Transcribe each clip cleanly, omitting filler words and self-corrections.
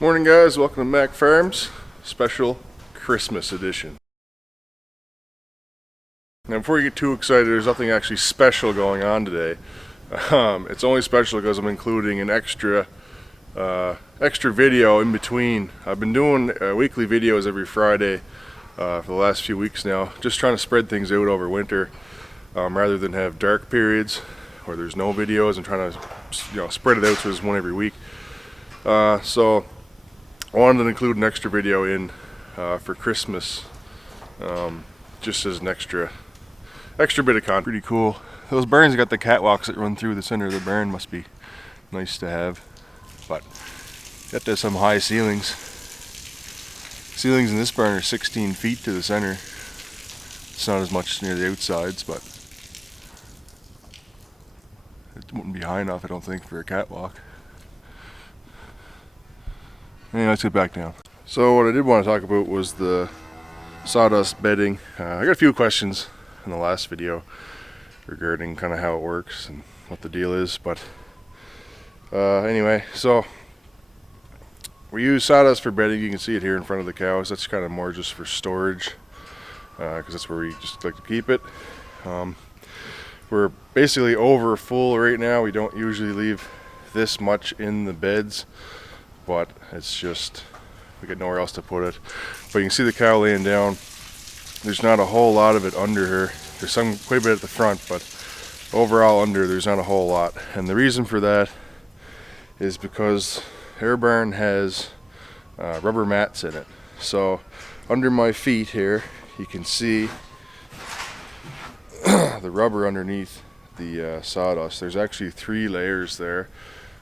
Morning guys, welcome to Mac Farms, special Christmas edition. Now before you get too excited, there's nothing actually special going on today. It's only special because I'm including an extra video in between. I've been doing weekly videos every Friday for the last few weeks now, just trying to spread things out over winter rather than have dark periods where there's no videos. I'm trying to spread it out so there's one every week. So I wanted to include an extra video in for Christmas, just as an extra bit of content. Pretty cool. Those barns got the catwalks that run through the center of the barn. Must be nice to have. But got to some high ceilings. Ceilings in this barn are 16 feet to the center. It's not as much near the outsides, but it wouldn't be high enough, I don't think, for a catwalk. Anyway, let's get back down. So what I did want to talk about was the sawdust bedding. I got a few questions in the last video regarding kind of how it works and what the deal is, but anyway, so we use sawdust for bedding. You can see it here in front of the cows. That's kind of more just for storage because that's where we just like to keep it. We're basically over full right now. We don't usually leave this much in the beds, but it's just we got nowhere else to put it. But you can see the cow laying down. There's not a whole lot of it under her. There's quite a bit at the front, but overall under there's not a whole lot. And the reason for that is because our barn has rubber mats in it. So under my feet here you can see the rubber underneath the sawdust. There's actually 3 layers there.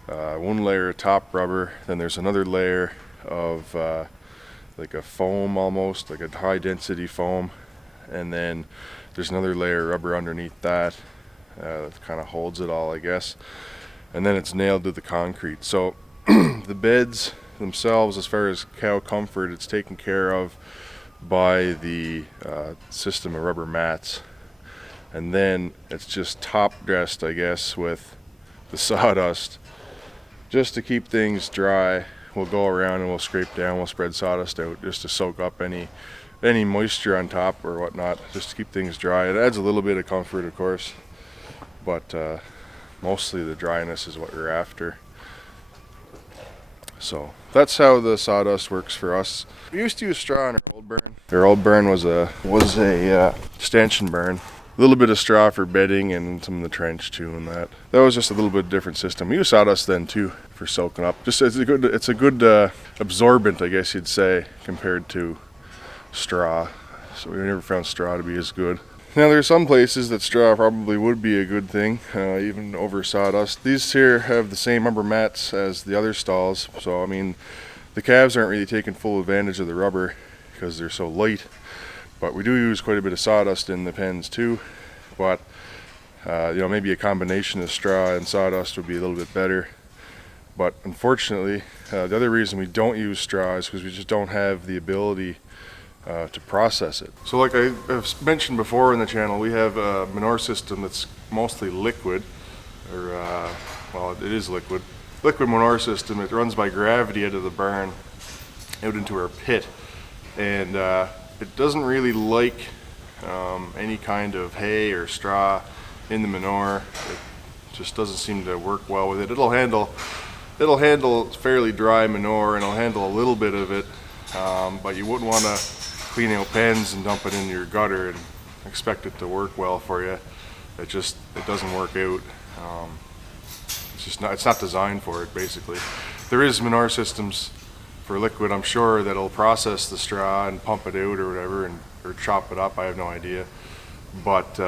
One layer of top rubber, then there's another layer of like a foam, almost like a high density foam, and then there's another layer of rubber underneath that that kind of holds it all, I guess, and then it's nailed to the concrete. So the beds themselves, as far as cow comfort, it's taken care of by the system of rubber mats, and then it's just top dressed, I guess, with the sawdust. Just to keep things dry, we'll go around and we'll scrape down, we'll spread sawdust out just to soak up any moisture on top or whatnot, just to keep things dry. It adds a little bit of comfort, of course, but mostly the dryness is what we're after. So that's how the sawdust works for us. We used to use straw in our old barn. Our old barn was a stanchion barn. A little bit of straw for bedding and some of the trench too, and that was just a little bit different system. We use sawdust then too for soaking up. Just it's a good absorbent, I guess you'd say, compared to straw. So we never found straw to be as good. Now there are some places that straw probably would be a good thing, even over sawdust. These here have the same rubber mats as the other stalls, so I mean the calves aren't really taking full advantage of the rubber because they're so light. But we do use quite a bit of sawdust in the pens too. But maybe a combination of straw and sawdust would be a little bit better. But unfortunately, the other reason we don't use straw is because we just don't have the ability to process it. So like I've mentioned before in the channel, we have a manure system that's mostly liquid, or well, it is liquid manure system. It runs by gravity out of the barn out into our pit, and it doesn't really like any kind of hay or straw in the manure. It just doesn't seem to work well with it. It'll handle fairly dry manure, and it'll handle a little bit of it, but you wouldn't want to clean out pens and dump it in your gutter and expect it to work well for you. It doesn't work out. It's not designed for it, basically. There is manure systems for liquid, I'm sure, that'll process the straw and pump it out or whatever, or chop it up. I have no idea, but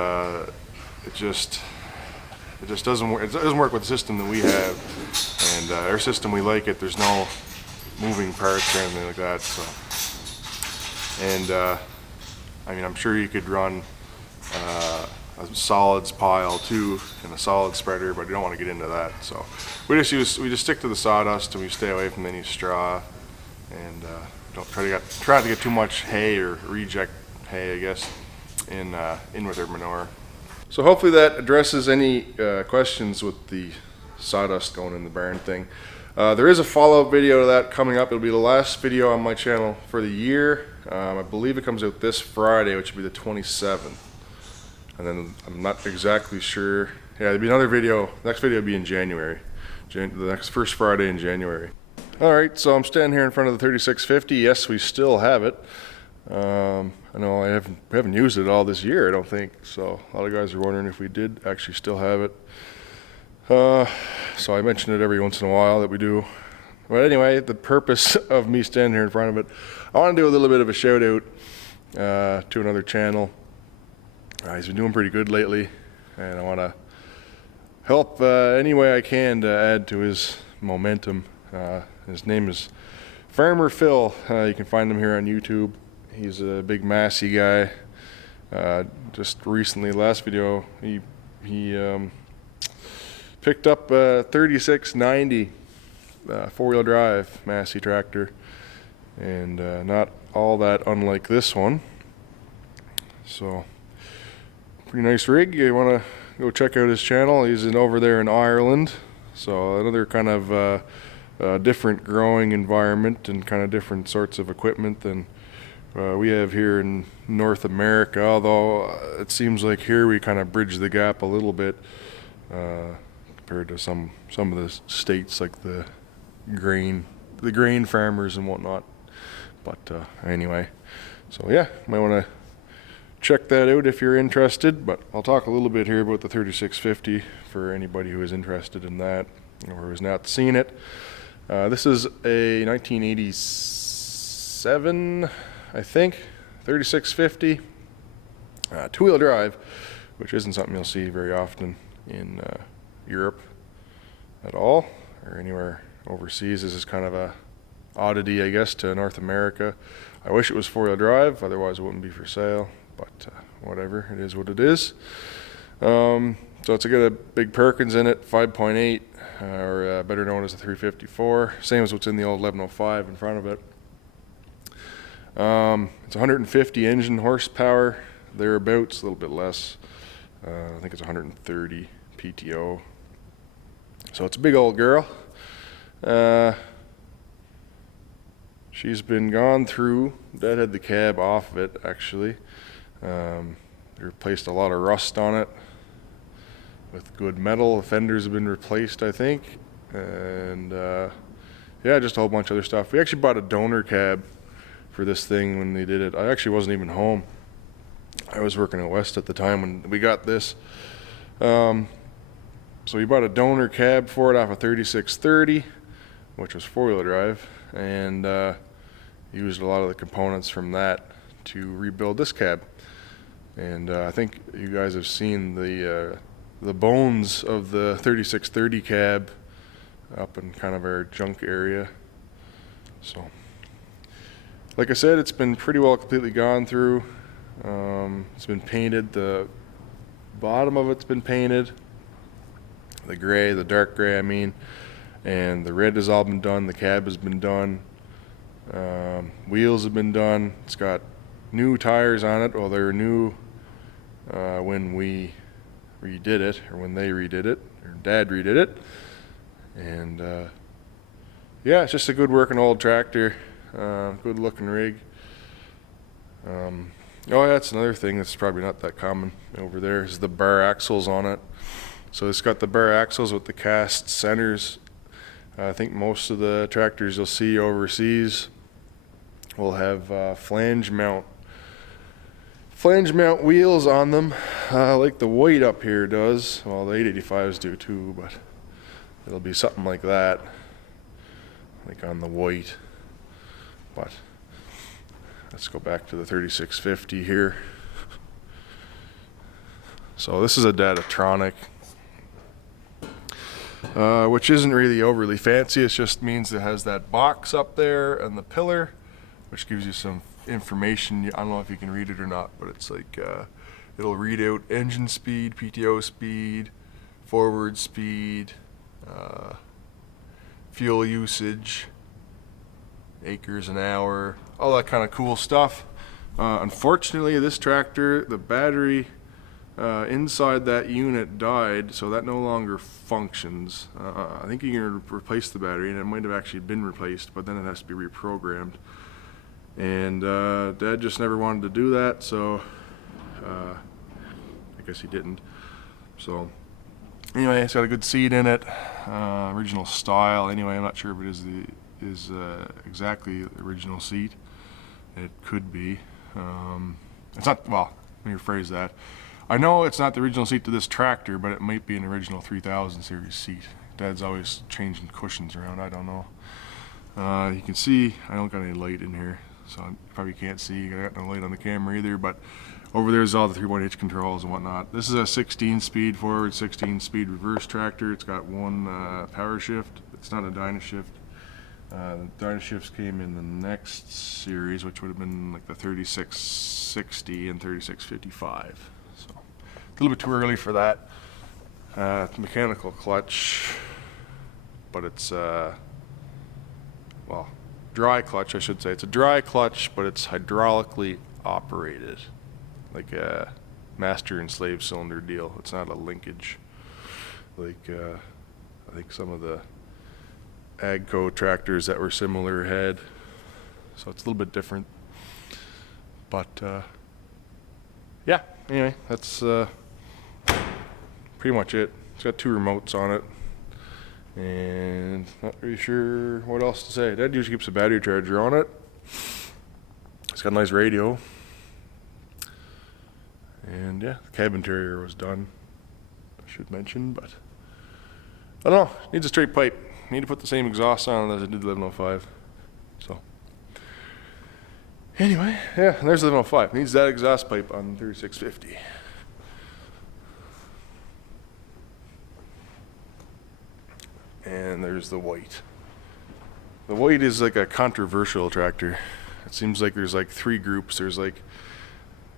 it just doesn't work. It doesn't work with the system that we have, and our system, we like it. There's no moving parts or anything like that. So, and I mean, I'm sure you could run a solids pile too and a solid spreader, but you don't want to get into that. So we just stick to the sawdust, and we stay away from any straw, and don't try to get too much hay or reject hay, I guess, in with our manure. So hopefully that addresses any questions with the sawdust going in the barn thing. There is a follow-up video to that coming up. It'll be the last video on my channel for the year. I believe it comes out this Friday, which will be the 27th. And then I'm not exactly sure. Yeah, there'll be another video. The next video will be in January. The next first Friday in January. Alright, so I'm standing here in front of the 3650. Yes, we still have it. I know I haven't used it all this year, I don't think. So a lot of guys are wondering if we did actually still have it. So I mention it every once in a while that we do. But anyway, the purpose of me standing here in front of it, I want to do a little bit of a shout out to another channel. He's been doing pretty good lately, and I want to help any way I can to add to his momentum. His name is Farmer Phil. You can find him here on YouTube. He's a big Massey guy. Just recently, last video, he picked up a 3690 four-wheel drive Massey tractor, and not all that unlike this one. So pretty nice rig. You want to go check out his channel. He's over there in Ireland, so another kind of different growing environment and kind of different sorts of equipment than we have here in North America, although it seems like here we kind of bridge the gap a little bit compared to some of the states, like the grain farmers and whatnot. But anyway, so yeah, might want to check that out if you're interested. But I'll talk a little bit here about the 3650 for anybody who is interested in that or has not seen it. This is a 1987, I think, 3650 two-wheel drive, which isn't something you'll see very often in Europe at all, or anywhere overseas. This is kind of a oddity, I guess, to North America. I wish it was four-wheel drive, otherwise it wouldn't be for sale, but whatever, it is what it is. So it's got a big Perkins in it, 5.8, or better known as a 354, same as what's in the old 1105 in front of it. It's 150 engine horsepower, thereabouts, a little bit less. I think it's 130 PTO. So it's a big old girl. She's been gone through. Dad had the cab off of it, actually. They replaced a lot of rust on it with good metal. The fenders have been replaced, I think. And yeah, just a whole bunch of other stuff. We actually bought a donor cab for this thing when they did it. I actually wasn't even home. I was working at West at the time when we got this. So we bought a donor cab for it off a 3630, which was four-wheel drive, and used a lot of the components from that to rebuild this cab. And I think you guys have seen the bones of the 3630 cab up in kind of our junk area. So, like I said, it's been pretty well completely gone through. It's been painted. The bottom of it's been painted. The gray, the dark gray, I mean, and the red has all been done. The cab has been done. Wheels have been done. It's got new tires on it. Well, they were new when we redid it, or when they redid it, or Dad redid it. And yeah, it's just a good working old tractor. Good looking rig. Oh yeah, that's another thing that's probably not that common over there, is the bar axles on it. So it's got the bar axles with the cast centers. I think most of the tractors you'll see overseas will have flange mount wheels on them, like the white up here does. Well, the 885s do too, but it'll be something like that, like on the white. But let's go back to the 3650 here. So this is a Datatronic, which isn't really overly fancy. It just means it has that box up there and the pillar, which gives you some information. I don't know if you can read it or not, but it's like it'll read out engine speed, PTO speed, forward speed, fuel usage, acres an hour, all that kind of cool stuff. Unfortunately, this tractor, the battery inside that unit died, so that no longer functions. I think you can replace the battery, and it might have actually been replaced, but then it has to be reprogrammed. And Dad just never wanted to do that, so I guess he didn't. So anyway, it's got a good seat in it, original style. Anyway, I'm not sure if it is exactly the original seat. It could be. It's not. Well, let me rephrase that. I know it's not the original seat to this tractor, but it might be an original 3000 series seat. Dad's always changing cushions around. I don't know. You can see I don't got any light in here, so you probably can't see. I got no light on the camera either, but over there's all the 3.H controls and whatnot. This is a 16-speed forward, 16-speed reverse tractor. It's got one power shift. It's not a Dynashift. The Dynashifts came in the next series, which would have been like the 3660 and 3655. So a little bit too early for that. Mechanical clutch, but it's well, dry clutch, I should say. It's a dry clutch, but it's hydraulically operated, like a master and slave cylinder deal. It's not a linkage like I think some of the AGCO tractors that were similar had. So it's a little bit different. But yeah, anyway, that's pretty much it. It's got 2 remotes on it. And not really sure what else to say. Dad usually keeps a battery charger on it. It's got a nice radio. And yeah, the cab interior was done, I should mention, but I don't know, needs a straight pipe. Need to put the same exhaust on as I did the 1105. So anyway, yeah, and there's the 1105. Needs that exhaust pipe on 3650. And there's the white. The white is like a controversial tractor. It seems like there's like 3 groups. There's like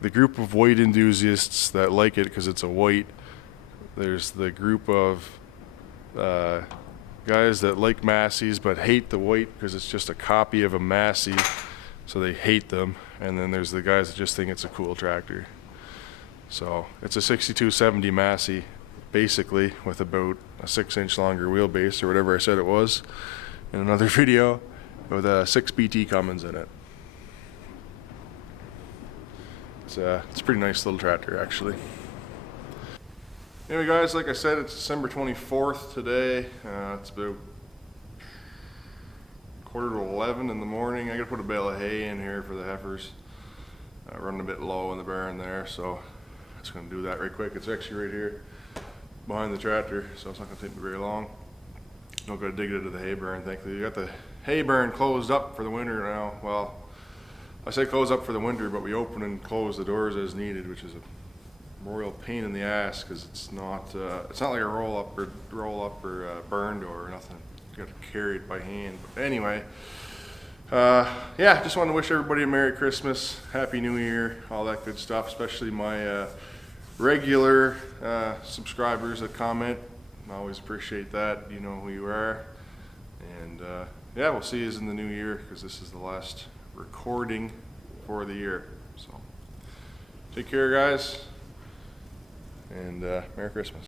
the group of white enthusiasts that like it because it's a white. There's the group of guys that like Masseys but hate the white because it's just a copy of a Massey, so they hate them. And then there's the guys that just think it's a cool tractor. So it's a 6270 Massey, basically, with about a 6-inch longer wheelbase or whatever I said it was in another video, with 6 BT Cummins in it. It's a pretty nice little tractor, actually. Anyway guys, like I said, it's December 24th today. It's about 10:45 in the morning. I gotta put a bale of hay in here for the heifers. Running a bit low in the barn there, so I'm just gonna do that right quick. It's actually right here behind the tractor, so it's not gonna take me very long. Don't gotta dig it into the hay barn, thankfully. You got the hay barn closed up for the winter now. Well, I say close up for the winter, but we open and close the doors as needed, which is a royal pain in the ass because it's not like a roll up or burn door or nothing. You got to carry it by hand. But anyway, yeah, just want to wish everybody a Merry Christmas, Happy New Year, all that good stuff. Especially my regular subscribers that comment. I always appreciate that. You know who you are. And yeah, we'll see you in the new year because this is the last recording for the year. So take care, guys. And Merry Christmas.